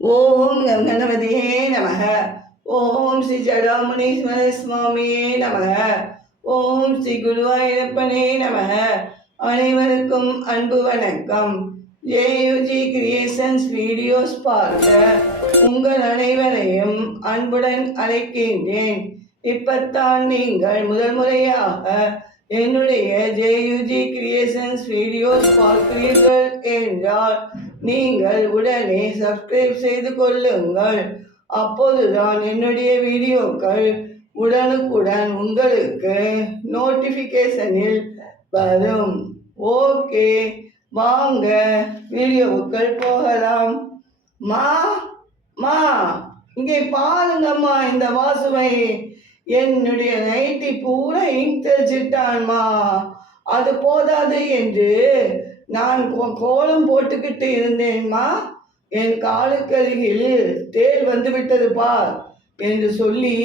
ஓம் கணபதியே நமக. ஓம் ஸ்ரீ ஜடாமுனீஸ்வர சுவாமியே நமக. ஓம் ஸ்ரீ குருவாயூரப்பனே நமக. அனைவருக்கும் அன்பு வணக்கம். ஜேயுஜி கிரியேஷன்ஸ் வீடியோஸ் பார்க்க உங்கள் அனைவரையும் அன்புடன் அழைக்கின்றேன். இப்பத்தான் நீங்கள் முதல் முறையாக என்னுடைய ஜேயுஜி கிரியேஷன்ஸ் வீடியோஸ் பார்க்கிறீர்கள் என்றால் நீங்கள் உடனே சப்ஸ்கிரைப் செய்து கொள்ளுங்கள். அப்போதுதான் என்னுடைய வீடியோக்கள் உடனுக்குடன் உங்களுக்கு நோட்டிஃபிகேஷனில் வரும். ஓகே, வாங்க வீடியோவுக்கள் போகலாம். மா மா இங்கே பாருங்கம்மா, இந்த வாசுவை என்னுடைய நைட்டி பூரா இங்க் தெளிச்சிட்டான்மா. அது போதாது என்று நான் கோலம் போட்டுக்கிட்டு இருந்தேன்மா. என் காலுக்கருகில் தேள் வந்து விட்டது பார் என்று சொல்லி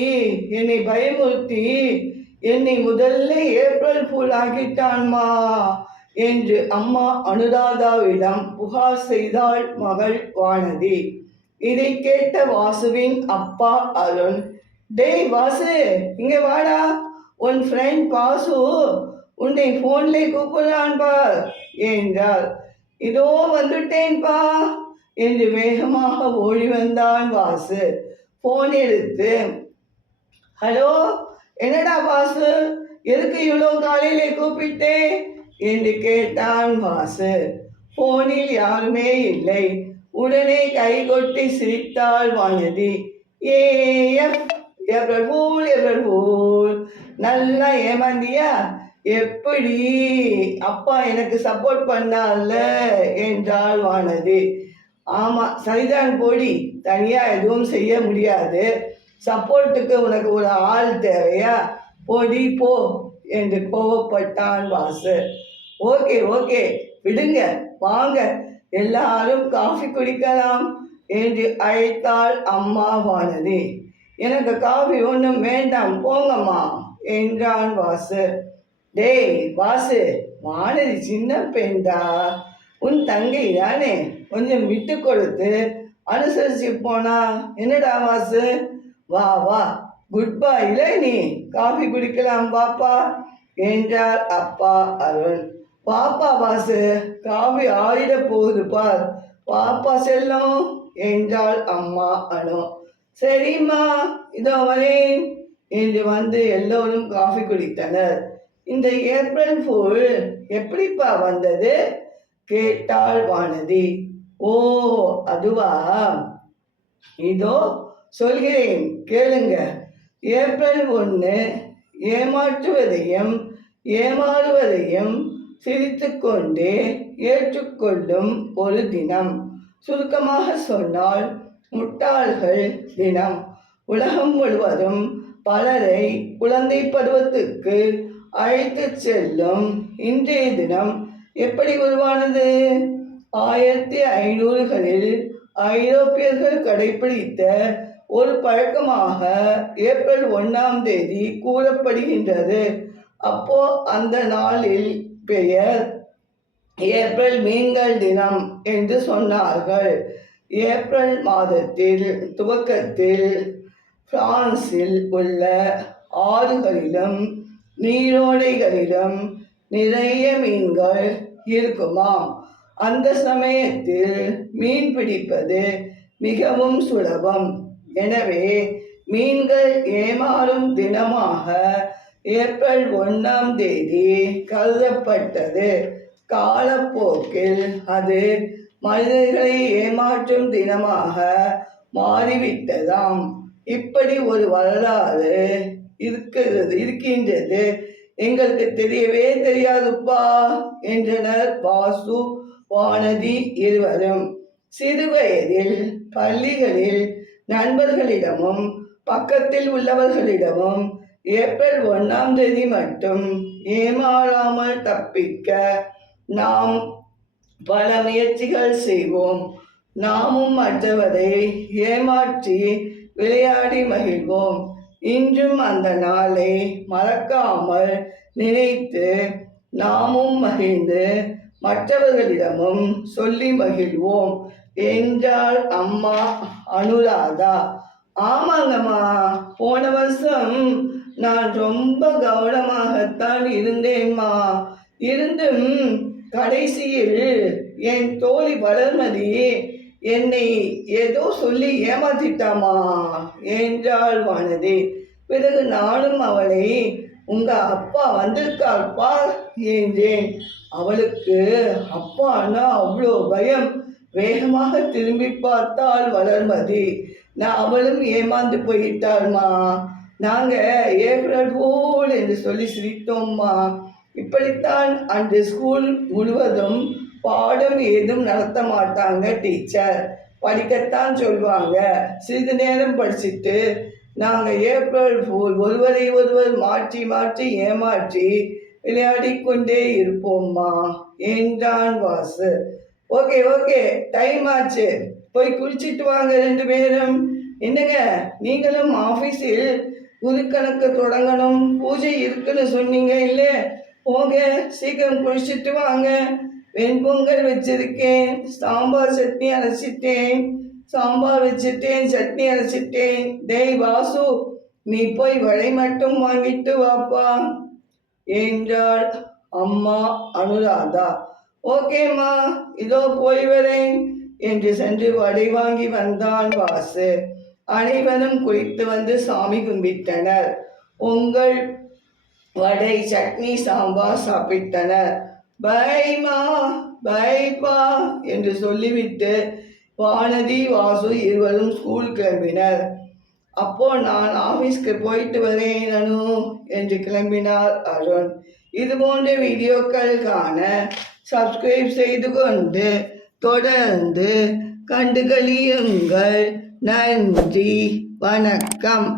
என்னை பயமுறுத்தி என்னை முதல்ல ஏப்ரல் ஃபூல் ஆக்கிட்டான்மா என்று அம்மா அனுராதாவிடம் புகார் செய்தாள் மகள் வானதி. இதை கேட்ட வாசுவின் அப்பா அருண், டேய் வாசு, இங்க வாடா, உன் ஃப்ரெண்ட் பாசு உன்னை போன்ல கூப்பிடுறான் பார் என்றார். இதோ வந்துட்டேன்பா என்று வேகமாக ஓடி வந்தான் வாசு. போன் எடுத்து, ஹலோ, என்னடா வாசு, எதுக்கு இவ்வளோ காலையில கூப்பிட்டே என்று கேட்டான் வாசு. போனில் யாருமே இல்லை. உடனே கை கொட்டி சிரித்தாள் வானதி. ஏப்ரல் ஃபூல், நல்லா ஏமாந்தியா? எப்படி அப்பா எனக்கு சப்போர்ட் பண்ணால என்றாள் வானதி. ஆமாம், சரிதான் போடி, தனியாக எதுவும் செய்ய முடியாது. சப்போர்ட்டுக்கு உனக்கு ஒரு ஆள் தேவையா? போடி போ என்று கோவப்பட்டான் வாசு. ஓகே ஓகே, விடுங்க, வாங்க எல்லாரும் காஃபி குடிக்கலாம் என்று அழைத்தாள் அம்மா வானதி. எனக்கு காஃபி ஒன்றும் வேண்டாம், போங்கம்மா என்றான் வாசு. டேய் வாசு, வானதி சின்ன பெண்டா, உன் தங்கை தானே, கொஞ்சம் விட்டு கொடுத்து அனுசரிச்சு போனா என்னடா வாசு? வா வா, குட் பாயில நீ, காஃபி குடிக்கலாம் பாப்பா என்றார் அப்பா அருண். பாப்பா வாசு, காஃபி ஆயிட போகுது பார், பாப்பா செல்லும் என்றாள் அம்மா அனு. சரிம்மா, இதோ வரேன் என்று வந்து எல்லோரும் காஃபி குடித்தனர். இந்த ஏப்ரல் ஃபூல் எப்படிப்பா வந்தது கேட்டாள் வானதி. ஓ அதுவா, இதோ சொல்கிறேன் கேளுங்க. ஏப்ரல் 1 ஏமாற்றுவதையும் ஏமாறுவதையும் சிரித்து கொண்டே ஏற்றுக்கொள்ளும் ஒரு தினம். சுருக்கமாக சொன்னால் முட்டாள்கள் தினம். உலகம் முழுவதும் பலரை குழந்தை பருவத்துக்கு அழைத்து செல்லும் இன்றைய தினம் எப்படி உருவானது? 1500களில் ஐரோப்பியர்கள் கடைபிடித்த ஒரு பழக்கமாக ஏப்ரல் 1ஆம் தேதி கூறப்படுகின்றது. அப்போ அந்த நாளில் பெயர் ஏப்ரல் மீன்கள் தினம் என்று சொன்னார்கள். ஏப்ரல் மாதத்தில் துவக்கத்தில் பிரான்சில் உள்ள ஆறுகளிலும் நீரோடைகளிலும் நிறைய மீன்கள் இருக்குமாம். அந்த சமயத்தில் மீன் பிடிப்பது மிகவும் சுலபம். எனவே மீன்கள் ஏமாறும் தினமாக ஏப்ரல் 1ஆம் தேதி கருதப்பட்டது. காலப்போக்கில் அது மனிதர்களை ஏமாற்றும் தினமாக மாறிவிட்டதாம். இப்படி ஒரு வரலாறு இருக்கின்றது, எங்களுக்கு தெரியவே தெரியாதுப்பா என்றனர் வாசு வானதி இருவரும். சிறு வயதில் பள்ளிகளில் நண்பர்களிடமும் பக்கத்தில் உள்ளவர்களிடமும் ஏப்ரல் 1ஆம் தேதி மட்டும் ஏமாறாமல் தப்பிக்க நாம் பல முயற்சிகள் செய்வோம். நாமும் மற்றவரை ஏமாற்றி விளையாடி மகிழ்வோம். இன்றும் அந்த நாளை மறக்காமல் நினைத்து நாமும் மகிழ்ந்து மற்றவர்களிடமும் சொல்லி மகிழ்வோம். என்றாள் அம்மா அனுராதா. ஆமாங்கம்மா, போன வருஷம் நான் ரொம்ப கவனமாகத்தான் இருந்தேம்மா. இருந்தும் கடைசியில் என் தோழி வளர்மதி என்னை ஏதோ சொல்லி ஏமாத்திட்டாமா என்றாள் வானதி. பிறகு நானும் அவளை உங்க அப்பா வந்திருக்கார்ப்பா என்றேன். அவளுக்கு அப்பான்னா அவ்வளோ பயம். வேகமாக திரும்பி பார்த்தாள் வளர்மதி. அவளும் ஏமாந்து போயிட்டாள்மா. நாங்க ஏப்ரல் ஃபூல் என்று சொல்லி சிரித்தோம்மா. இப்படித்தான் அந்த ஸ்கூல் முழுவதும் பாடம் ஏதும் நடத்த மாட்டாங்க டீச்சர். படிக்கத்தான் சொல்லுவாங்க. சிறிது நேரம் படிச்சுட்டு நாங்கள் ஏப்ரல் ஃபூல் ஒருவரை ஒருவர் மாற்றி மாற்றி ஏமாற்றி விளையாடிக்கொண்டே இருப்போம்மா என்றான் வாசு. ஓகே ஓகே, டைம் ஆச்சு, போய் குளிச்சுட்டு வாங்க 2 பேரும். என்னங்க, நீங்களும் ஆஃபீஸில் குருக்கணக்கு தொடங்கணும், பூஜை இருக்குன்னு சொன்னீங்க இல்லை? போங்க, சீக்கிரம் குளிச்சுட்டு வாங்க. வெண்பொங்கல் வச்சிருக்கேன், சாம்பார் சட்னி அரைச்சிட்டேன், சாம்பார் வச்சுட்டேன், சட்னி அரைச்சிட்டேன். டேய் வாசு, நீ போய் வடை மட்டும் வாங்கிட்டு வாப்பா என்றாள் அம்மா அனுராதா. ஓகேம்மா, இதோ போய் வரேன் என்று சென்று வடை வாங்கி வந்தான் வாசு. அனைவரும் குளித்து வந்து சாமி கும்பிட்டனர். பொங்கல், வடை, சட்னி, சாம்பார் சாப்பிட்டனர். பைமா பைப்பா என்று சொல்லிவிட்டு வானதி வாசு இருவரும் ஸ்கூல் கிளம்பினர். அப்போ நான் ஆஃபீஸ்க்கு போயிட்டு வரேன் அனு என்று கிளம்பினார் அருண். இது போன்ற வீடியோக்கள் காண சப்ஸ்கிரைப் செய்து கொண்டு தொடர்ந்து கண்டுகளியுங்கள். நன்றி, வணக்கம்.